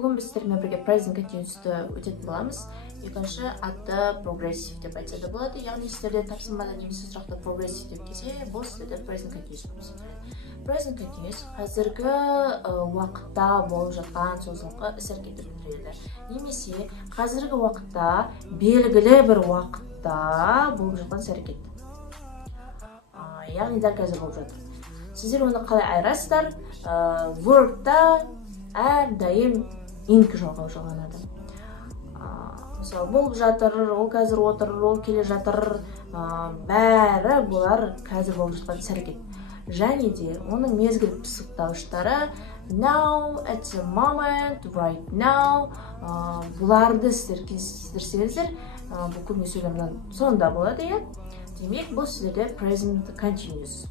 Бүгін біз сіздермен бірге present continuous'ты өтетін боламыз. Екінші аты progressive деп айтса да болады. Яғни сіздерде тапсырмада немесе сұрақта progressive деп келсе, бұл сіздерде present continuous болып саналады. Present continuous қазіргі уақытта болып жатқан созылыңқы іс-әрекетті білдіреді. Немесе қазіргі уақытта белгілі бір уақытта болып жатқан іс-әрекет. Яғни дәл қазір болып жатыр. Сіздер оны қалай айырасыздар? Word'та әрдайым ing жалғанады. Мысалы, болып жатыр, ол қазір отыр, ол келе жатыр, бәрі бұлар қазір болып жатқан іс-әрекет. Және де оның мезгіл пысықтауыштары now, at the moment, right now, бұларды сіздер кездестірсеңіздер, бұл көбіне сөйлемнің соңында болады, иә? Демек, бұл сіздерде present continuous.